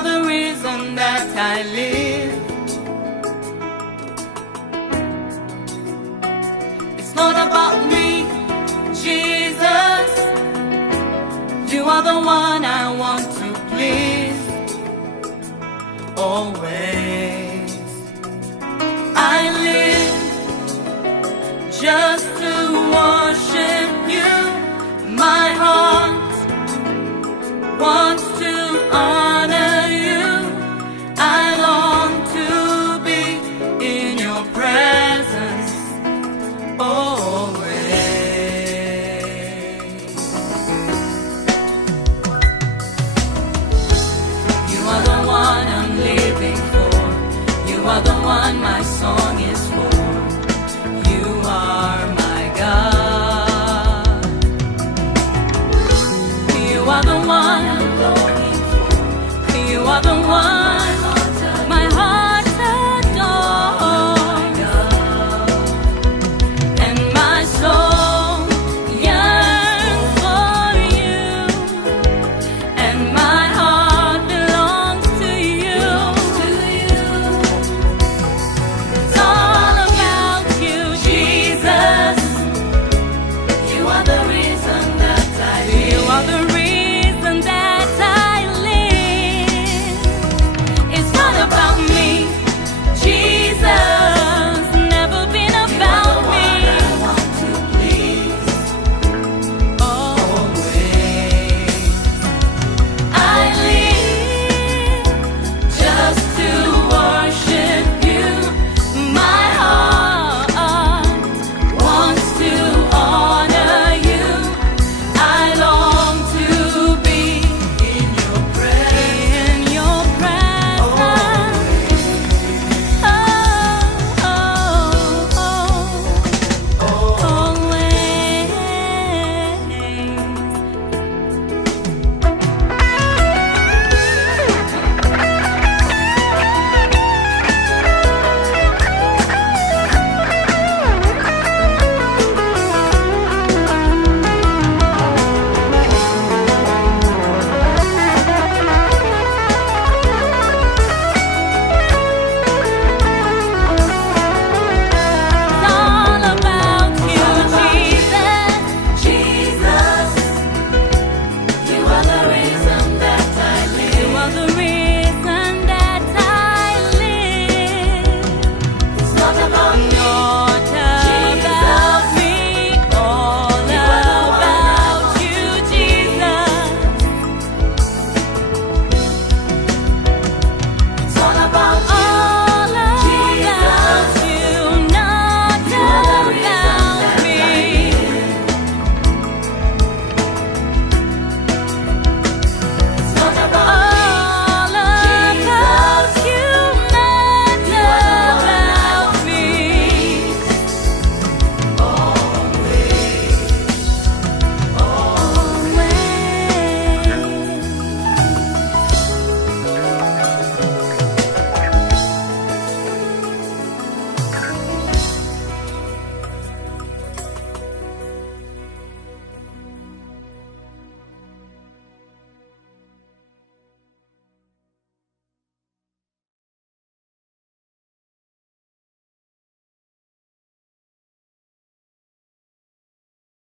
are the reason that I live. It's not about me, Jesus. You are the one I want to please. Always I live just to worship you. My heart wants to honor you. I long to be in your presence always. You are the one I'm living for. You are the one my song is for. You are my God. You are the one I'm longing for. You are the one